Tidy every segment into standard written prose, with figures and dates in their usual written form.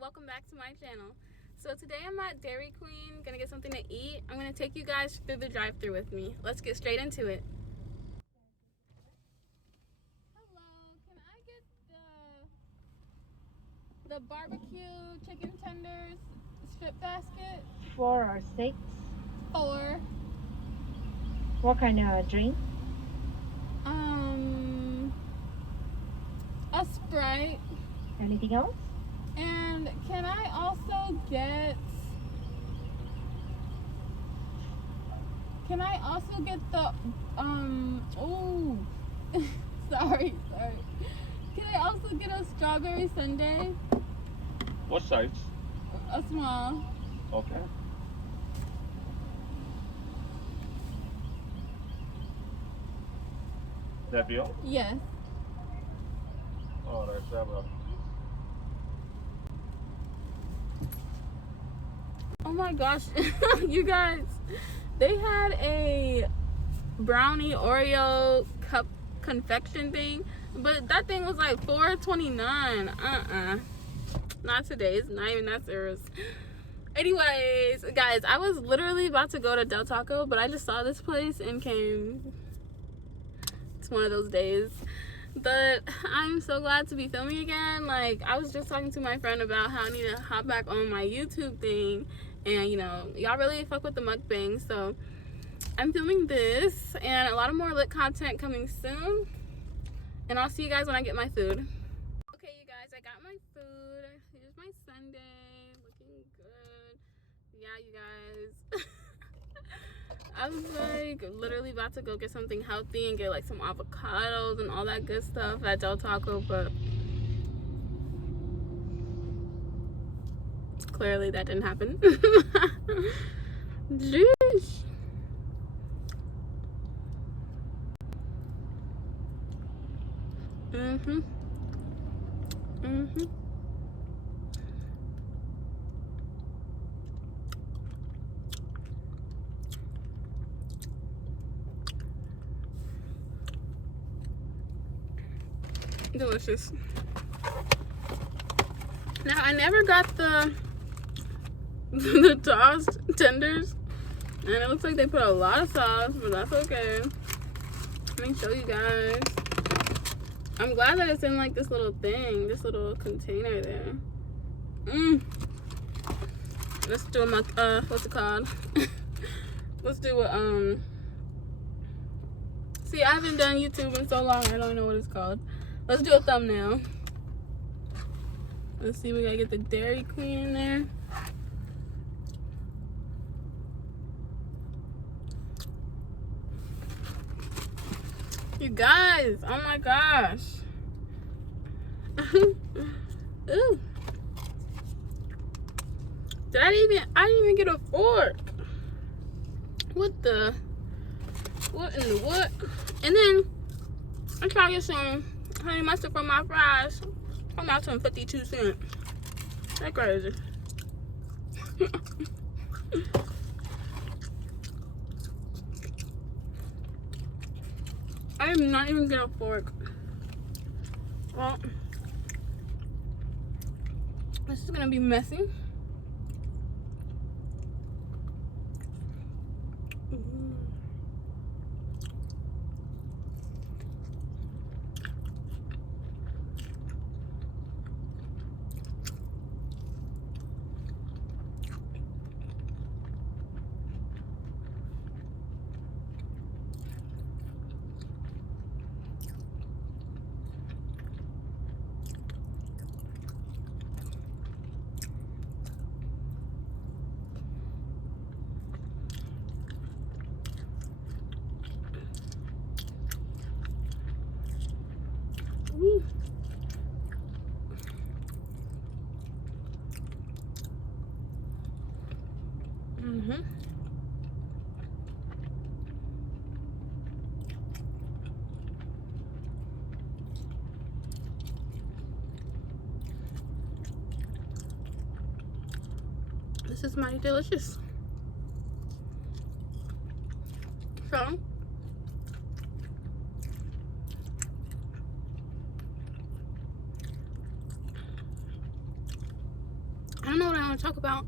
welcome back to my channel. So today I'm at Dairy Queen, gonna get something to eat. I'm gonna take you guys through the drive-thru with me. Let's get straight into it. Hello, can I get the barbecue chicken tenders strip basket? 4 or 6? 4. What kind of drink? A Sprite. Anything else? And can I also get the oh sorry. Can I also get a strawberry sundae? What size? A small. Okay. That bill? Yes. Oh, that's that one. Oh my gosh, you guys, they had a brownie Oreo cup confection thing, but that thing was like $4.29. Not today. It's not even that serious. Anyways, guys, I was literally about to go to Del Taco, but I just saw this place and came. It's one of those days. But I'm so glad to be filming again. Like, I was just talking to my friend about how I need to hop back on my YouTube thing. And, you know, y'all really fuck with the mukbang. So, I'm filming this. And a lot of more lit content coming soon. And I'll see you guys when I get my food. Okay, you guys, I got my food. Here's my sundae. Looking good. Yeah, you guys. I was like literally about to go get something healthy and get like some avocados and all that good stuff at Del Taco, but clearly that didn't happen. Jeez. Delicious. Now I never got the tossed tenders, and it looks like they put a lot of sauce, but that's okay. Let me show you guys. I'm glad that it's in like this little thing, this little container there. Let's do a what's it called? Let's do a see, I haven't done YouTube in so long, I don't know what it's called. Let's do a thumbnail. Let's see, we gotta get the Dairy Queen in there. You guys, oh my gosh. Ooh. I didn't even get a fork. What in the what? And then I try to get some honey mustard for my fries. I'm out some 52 cents. That's crazy. I did not even get a fork. Well, this is gonna be messy. This is mighty delicious. So, want to talk about.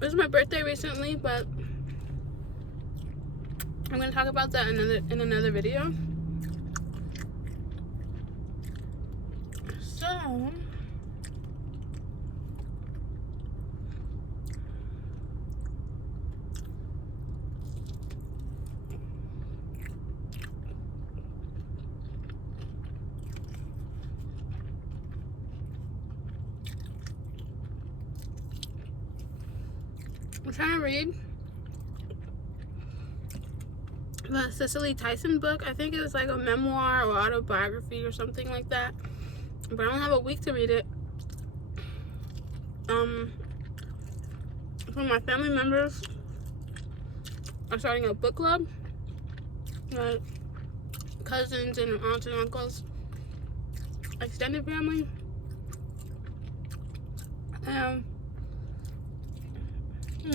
It was my birthday recently, but I'm gonna talk about that in another video. So I'm trying to read the Cicely Tyson book. I think it was like a memoir or autobiography or something like that. But I don't have a week to read it. Some of my family members are starting a book club. Like cousins and aunts and uncles, extended family.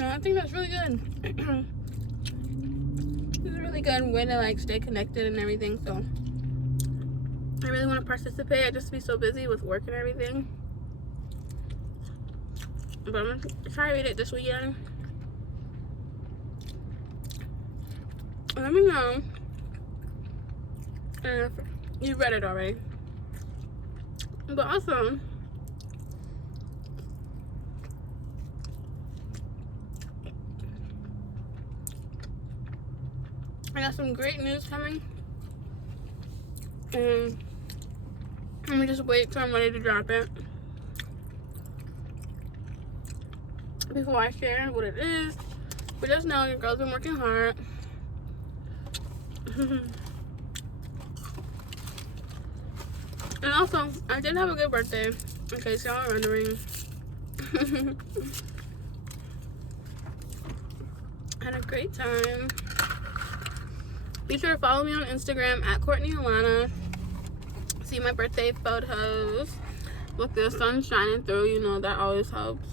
I think that's really good. It's a really good way to like stay connected and everything. So I really want to participate. I just be so busy with work and everything. But I'm gonna try to read it this weekend. Let me know if you read it already. But also, I got some great news coming. And let me just wait till I'm ready to drop it before I share what it is. But just know your girl's been working hard. And also, I did have a good birthday, in case y'all are wondering. Had a great time. Be sure to follow me on Instagram at Courtney Alana. See my birthday photos with the sun shining through. You know, that always helps.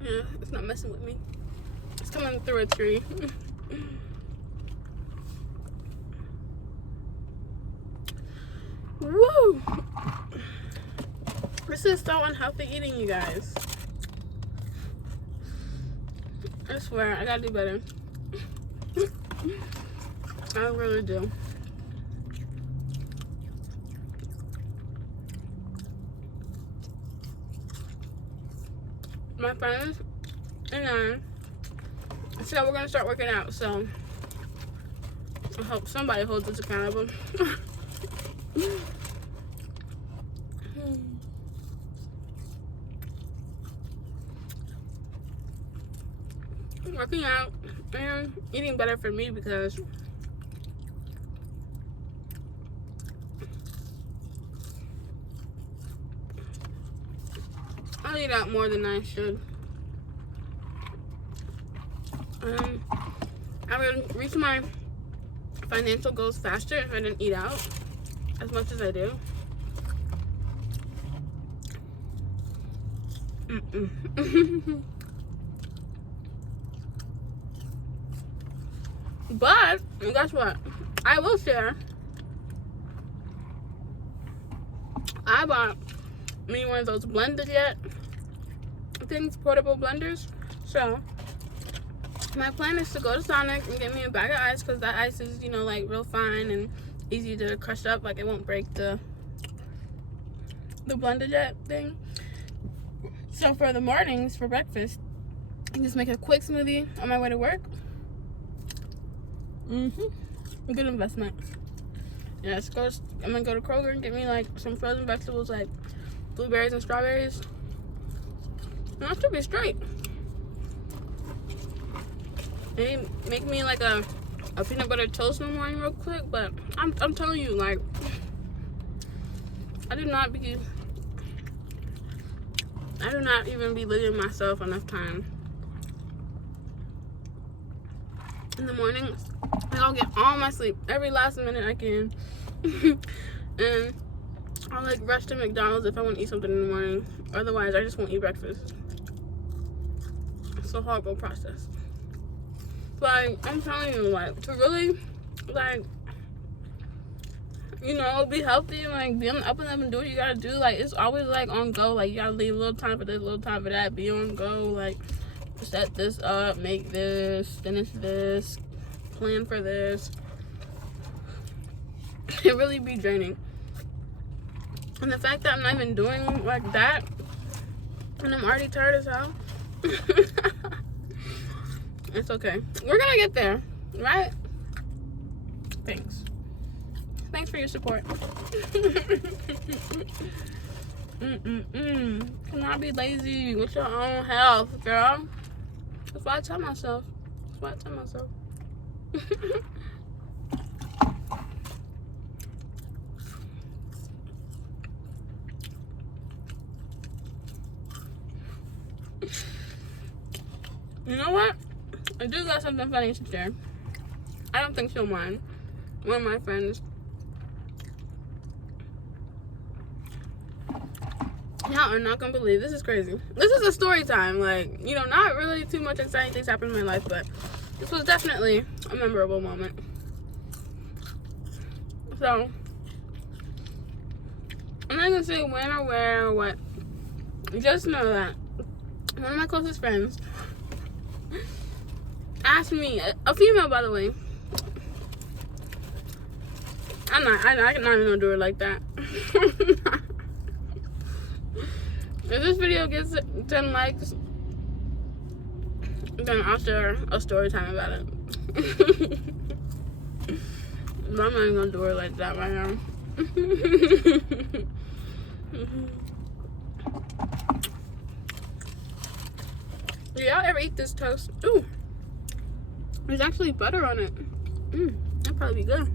Yeah, it's not messing with me. It's coming through a tree. Woo! This is so unhealthy eating, you guys. I swear, I gotta do better. I really do. My friends and I said we're gonna start working out, so I hope somebody holds us accountable. Working out and eating better for me because I eat out more than I should. I would reach my financial goals faster if I didn't eat out as much as I do. But guess what? I will share. I bought me one of those blended yet things, portable blenders. So my plan is to go to Sonic and get me a bag of ice, because that ice is, you know, like real fine and easy to crush up. Like it won't break the blended jet thing. So for the mornings for breakfast, I can just make a quick smoothie on my way to work. Good investment. Yeah, I'm gonna go to Kroger and get me like some frozen vegetables like blueberries and strawberries. And that should be straight. Maybe make me like a peanut butter toast in the morning real quick, but I'm telling you, like, I do not even be leaving myself enough time in the mornings. I'll get all my sleep every last minute I can. And I'll like rush to McDonald's if I want to eat something in the morning. Otherwise, I just won't eat breakfast. It's a horrible process. Like, I'm telling you, like, to really, like, you know, be healthy and, like, be on the up and up and do what you gotta do. Like, it's always, like, on go. Like, you gotta leave a little time for this, a little time for that. Be on go. Like, set this up, make this, finish this, plan for this. It really be draining. And the fact that I'm not even doing, like, that, and I'm already tired as hell. It's okay. We're gonna get there, right? Thanks. Thanks for your support. Cannot be lazy with your own health, girl. That's what I tell myself. That's what I tell myself. You know what? I do got something funny to share. I don't think she'll mind. One of my friends. Y'all are not gonna believe this is crazy. This is a story time. Like, you know, not really too much exciting things happen in my life, but this was definitely a memorable moment. So, I'm not gonna say when or where or what. Just know that one of my closest friends asked me, a female, by the way. I'm not even gonna do it like that. If this video gets 10 likes, then I'll share a story time about it. But I'm not even gonna do it like that right now. Do y'all ever eat this toast? Ooh, there's actually butter on it. That'd probably be good.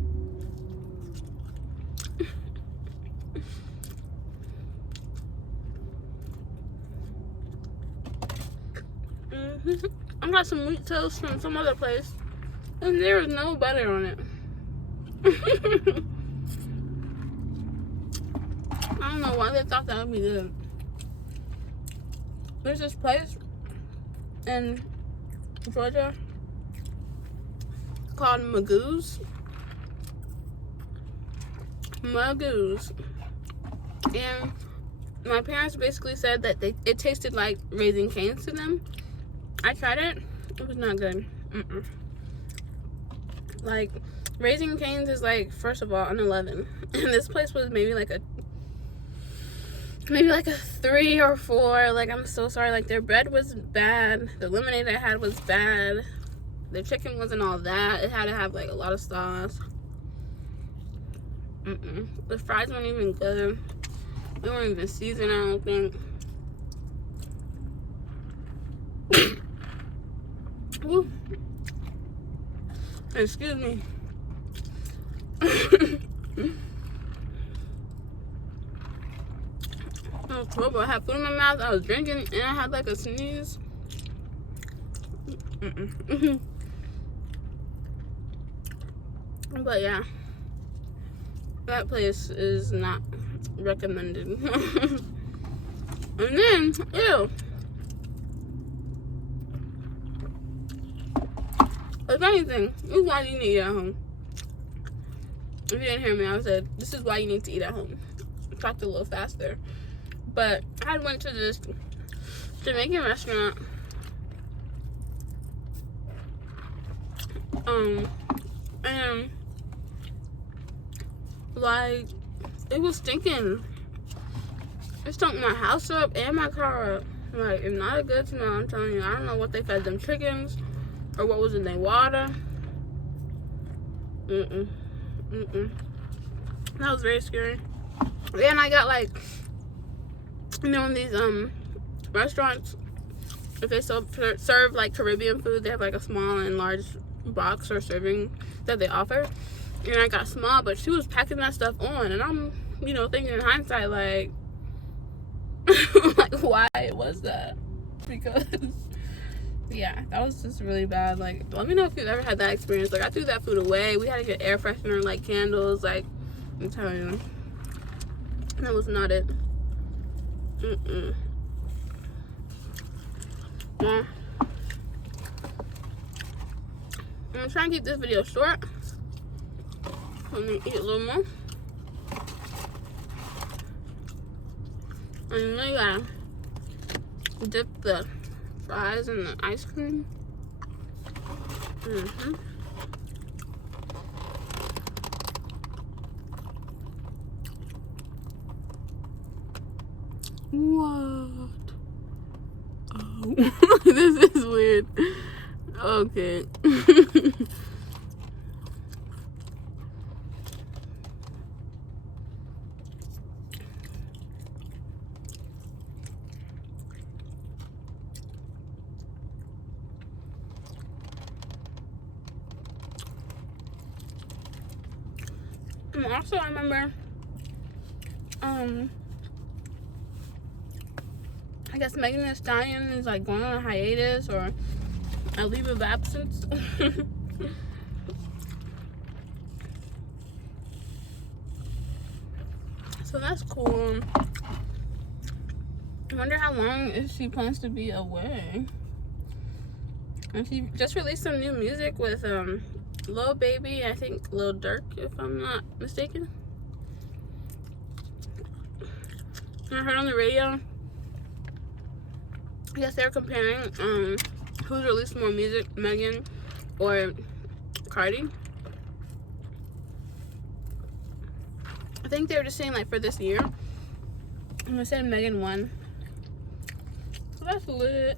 I got some wheat toast from some other place, and there was no butter on it. I don't know why they thought that would be good. There's this place in Georgia called Magoo's. And my parents basically said that it tasted like Raising Cane's to them. I tried it. It was not good. Like, Raising Cane's is like, first of all, an 11. And this place was maybe like a 3 or 4. Like, I'm so sorry. Like, their bread was bad. The lemonade I had was bad. The chicken wasn't all that. It had to have like a lot of sauce. The fries weren't even good. They weren't even seasoned, I don't think. Ooh. Excuse me. I was horrible. I had food in my mouth. I was drinking, and I had like a sneeze. But yeah, that place is not recommended. And then, ew. If anything, this is why you need to eat at home. If you didn't hear me, I said, this is why you need to eat at home. I talked a little faster. But I went to this Jamaican restaurant. And like, it was stinking. It stunk my house up and my car up. Like, it's not a good smell, I'm telling you. I don't know what they fed them chickens or what was in their water. That was very scary. And I got like, you know, in these restaurants, if they serve like Caribbean food, they have like a small and large box or serving that they offer. And I got small, but she was packing that stuff on, and I'm, you know, thinking in hindsight, like, like, why was that? Because, yeah, that was just really bad. Like, let me know if you've ever had that experience. Like, I threw that food away. We had to get air freshener, like candles. Like, I'm telling you, that was not it. Yeah. gonna try and keep this video short. Let me eat a little more. And you know you gotta dip the fries in the ice cream. What? Oh, this is weird. Okay. And also, I remember, I guess Megan Thee Stallion is like going on a hiatus or a leave of absence. So that's cool. I wonder how long she plans to be away. And she just released some new music with Lil Baby, I think Lil Durk, if I'm not mistaken. And I heard on the radio, I guess they're comparing who's released more music, Megan or Cardi. I think they were just saying like for this year. And I said Megan won. So that's lit.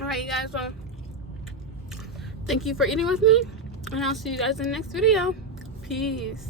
Alright, you guys, well, thank you for eating with me, and I'll see you guys in the next video. Peace.